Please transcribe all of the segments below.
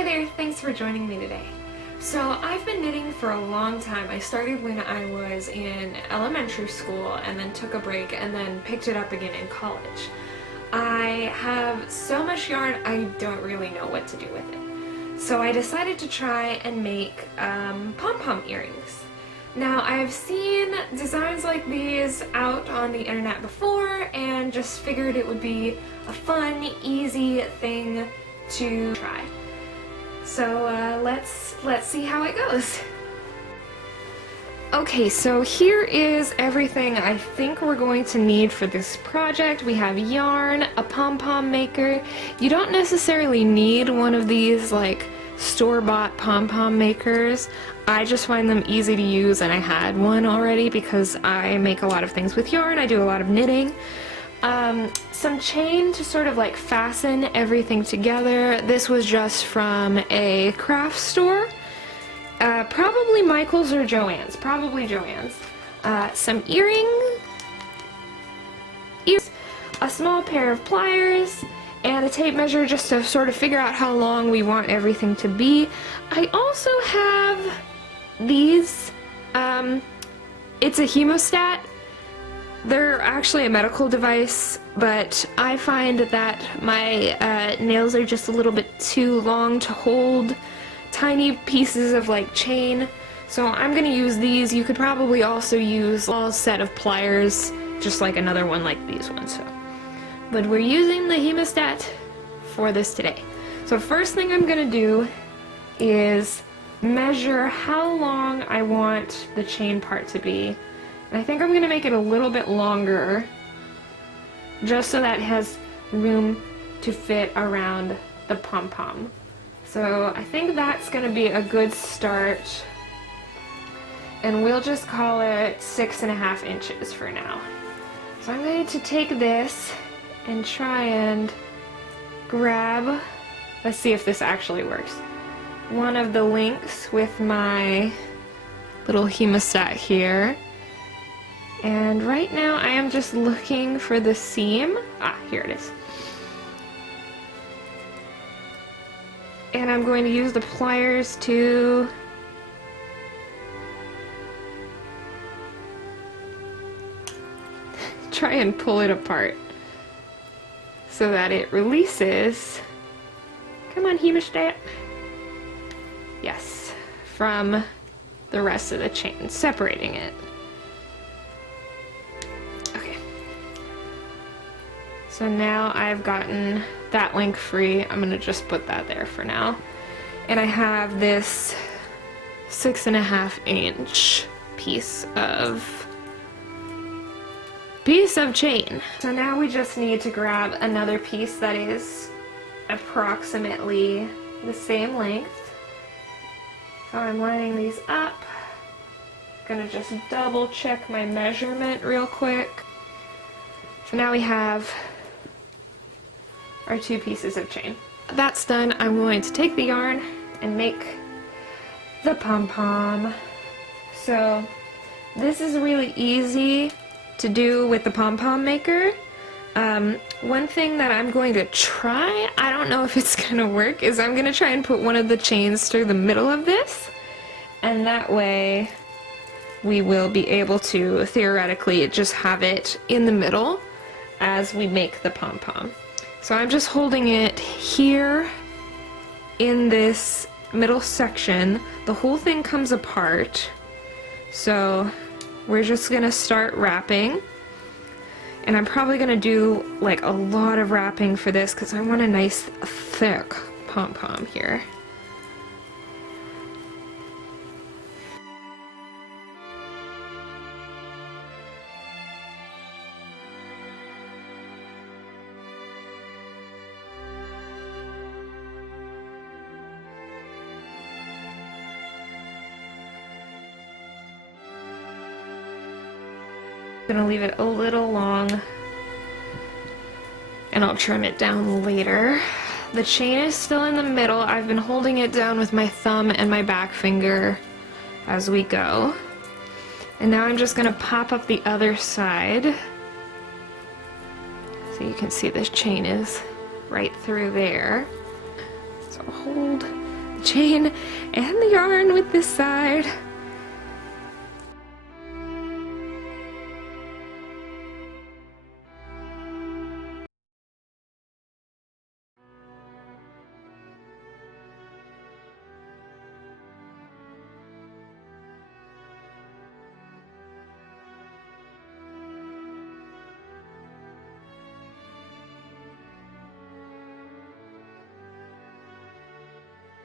Hi there, thanks for joining me today. So I've been knitting for a long time. I started when I was in elementary school and then took a break and then picked it up again in college. I have so much yarn I don't really know what to do with it. So I decided to try and make pom-pom earrings. Now I've seen designs like these out on the internet before and just figured it would be a fun, easy thing to try. So let's see how it goes. Okay, so here is everything I think we're going to need for this project. We have yarn, a pom-pom maker. You don't necessarily need one of these like store-bought pom-pom makers. I just find them easy to use, and I had one already because I make a lot of things with yarn. I do a lot of knitting. Some chain to sort of like fasten everything together. This was just from a craft store. Probably Michael's or Joann's. Probably Joann's. Some earrings, a small pair of pliers, and a tape measure just to sort of figure out how long we want everything to be. I also have these. It's a hemostat. They're actually a medical device, but I find that my nails are just a little bit too long to hold tiny pieces of like chain, so I'm gonna use these. You could probably also use a set of pliers, just like another one like these ones. But we're using the hemostat for this today. So first thing I'm gonna do is measure how long I want the chain part to be. And I think I'm going to make it a little bit longer, just so that it has room to fit around the pom-pom. So I think that's going to be a good start, and we'll just call it 6.5 inches for now. So I'm going to take this and try and grab, let's see if this actually works, one of the links with my little hemostat here. And right now I am just looking for the seam. Ah, here it is. And I'm going to use the pliers to try and pull it apart so that it releases. Come on, hemostat. Yes, from the rest of the chain, separating it. So now I've gotten that link free. I'm gonna just put that there for now. And I have this 6.5 inch piece of chain. So now we just need to grab another piece that is approximately the same length. So I'm lining these up. Gonna just double check my measurement real quick. So now we have our two pieces of chain. That's done. I'm going to take the yarn and make the pom-pom. So this is really easy to do with the pom-pom maker. One thing that I'm going to try, I don't know if it's gonna work, is I'm gonna try and put one of the chains through the middle of this, and that way we will be able to theoretically just have it in the middle as we make the pom-pom. So I'm just holding it here in this middle section. The whole thing comes apart. So we're just gonna start wrapping. And I'm probably gonna do like a lot of wrapping for this because I want a nice thick pom-pom here. Gonna leave it a little long, and I'll trim it down later. The chain is still in the middle. I've been holding it down with my thumb and my back finger as we go. And now I'm just gonna pop up the other side. So you can see this chain is right through there. So hold the chain and the yarn with this side.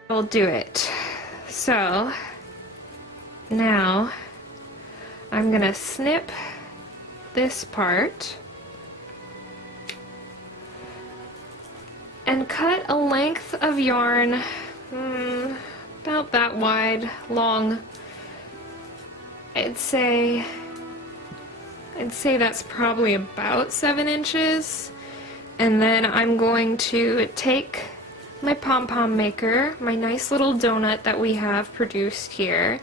I'll do it. So now I'm gonna snip this part and cut a length of yarn about that wide, long. I'd say that's probably about 7 inches. And then I'm going to take my pom-pom maker, my nice little donut that we have produced here,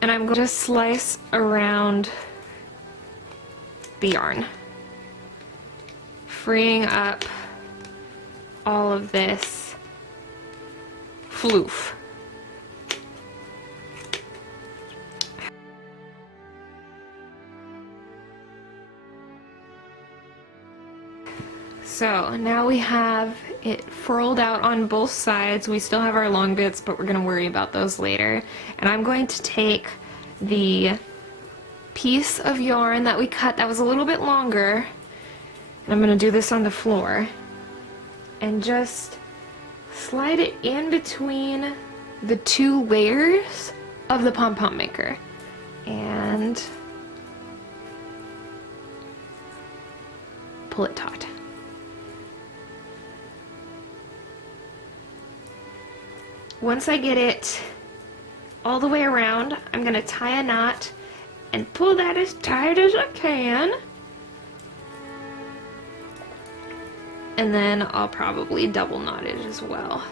and I'm going to just slice around the yarn, freeing up all of this floof. So now we have it furled out on both sides. We still have our long bits, but we're going to worry about those later. And I'm going to take the piece of yarn that we cut that was a little bit longer, and I'm going to do this on the floor, and just slide it in between the 2 layers of the pom-pom maker. And pull it taut. Once I get it all the way around, I'm going to tie a knot and pull that as tight as I can. And then I'll probably double knot it as well.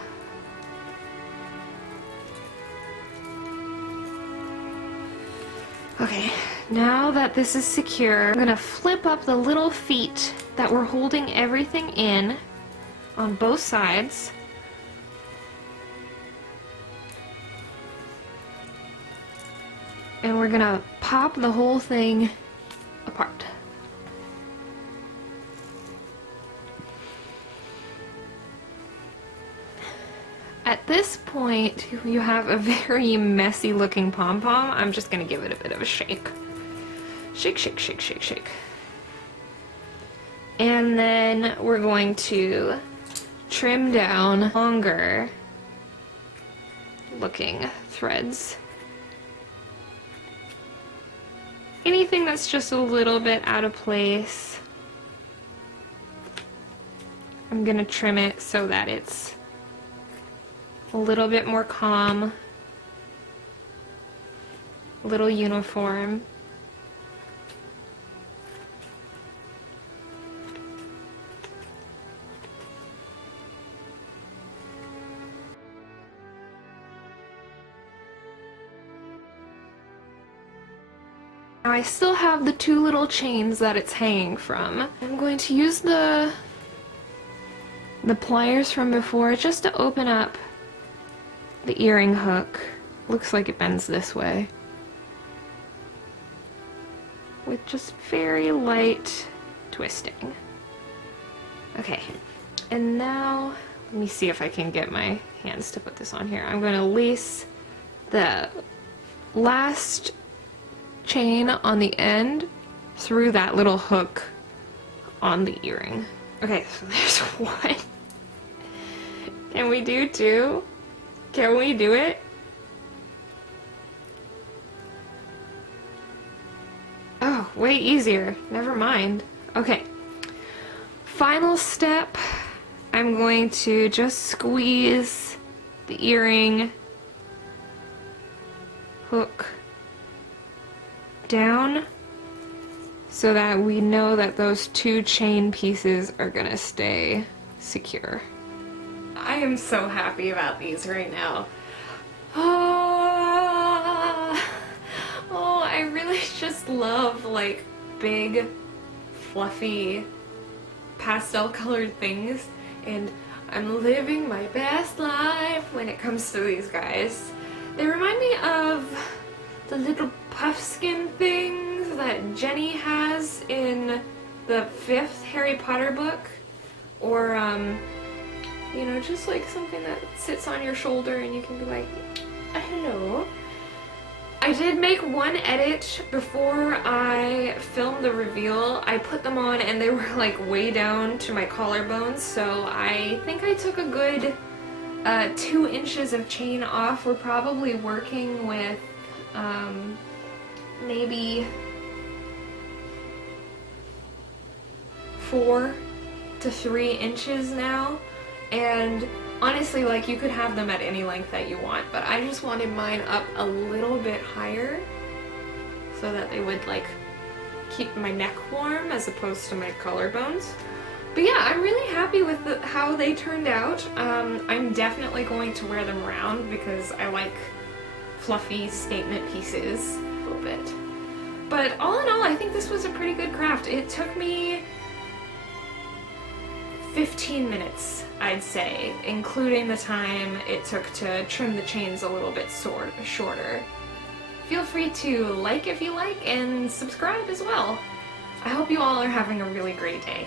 Okay, now that this is secure, I'm going to flip up the little feet that were holding everything in on both sides. And we're gonna pop the whole thing apart. At this point, you have a very messy looking pom-pom. I'm just gonna give it a bit of a shake. Shake, shake, shake, shake, shake. And then we're going to trim down longer looking threads. Anything that's just a little bit out of place, I'm gonna trim it so that it's a little bit more calm, a little uniform. Now I still have the 2 little chains that it's hanging from. I'm going to use the pliers from before just to open up the earring hook. Looks like it bends this way. With just very light twisting. Okay, and now let me see if I can get my hands to put this on here. I'm going to lace the last chain on the end through that little hook on the earring. Okay, so there's 1. Can we do 2? Can we do it? Oh, way easier. Never mind. Okay. Final step. I'm going to just squeeze the earring hook down so that we know that those 2 chain pieces are gonna stay secure. I am so happy about these right now. Oh, I really just love like big, fluffy, pastel colored things, and I'm living my best life when it comes to these guys. They remind me of the little puffskin things that Jenny has in the 5th Harry Potter book. Or, you know, just like something that sits on your shoulder and you can be like, hello. I did make one edit before I filmed the reveal. I put them on and they were like way down to my collarbones, so I think I took a good 2 inches of chain off. We're probably working with maybe 4 to 3 inches now, and honestly, like, you could have them at any length that you want, but I just wanted mine up a little bit higher so that they would like keep my neck warm as opposed to my collarbones. But yeah, I'm really happy with how they turned out. I'm definitely going to wear them around because I like fluffy statement pieces a little bit. But all in all, I think this was a pretty good craft. It took me 15 minutes, I'd say, including the time it took to trim the chains a little bit shorter. Feel free to like if you like and subscribe as well. I hope you all are having a really great day.